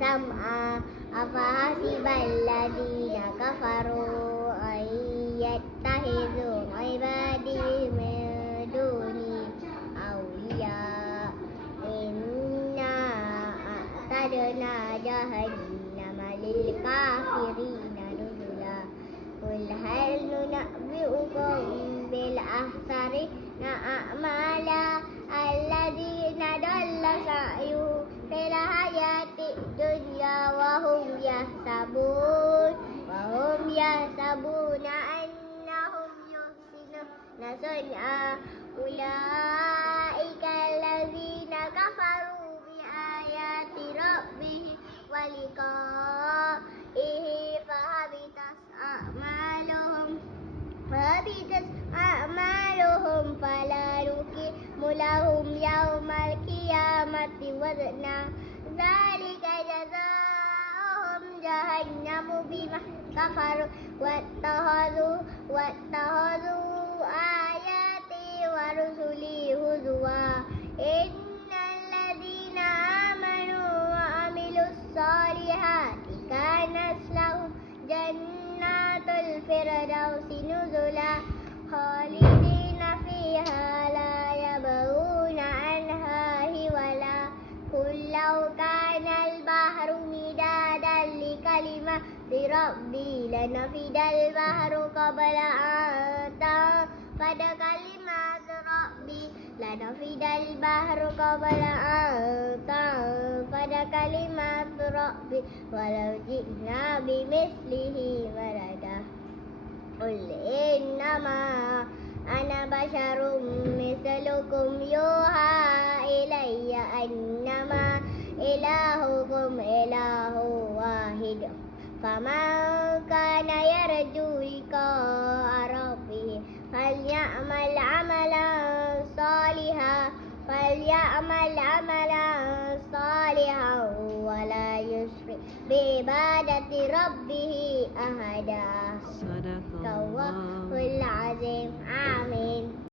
سمعا أفحسب الذين كفروا أن يتخذوا عبادي من دوني أولياء إنا أعتدنا جهنم للكافرين نزلا قل هل ننبئكم بالأخسرين أعمالا الذين ضل سعيهم في الحياة الدنيا وهم يحسبون أنهم يحسنون صنعا أولئك الذين كفروا بآيات ربهم ولقائه فحبطت أعمالهم فلا نقيم لهم يوم القيامة وزنا ذلك جزاؤهم جهنم بما كفروا واتخذوا آياتي ورسلي هزوا إن الذين آمنوا وعملوا الصالحات كانت لهم جنات الفردوس نزلا خالدين فيها لا يبغون عنها حولا قل لو كان البحر مدادا لكلمات ربي لنفد البحر قبل أن تنفد كلمات ربي ولو جئنا بمثله مددا قل إنما أنا بشر مثلكم يوحى إلي أنما إلهكم إله واحد فمن كان يرجو لقاء ربه فليعمل عملا صالحا ولا يشرك بعبادة ربه أحدا. صدق الله العظيم. آمين.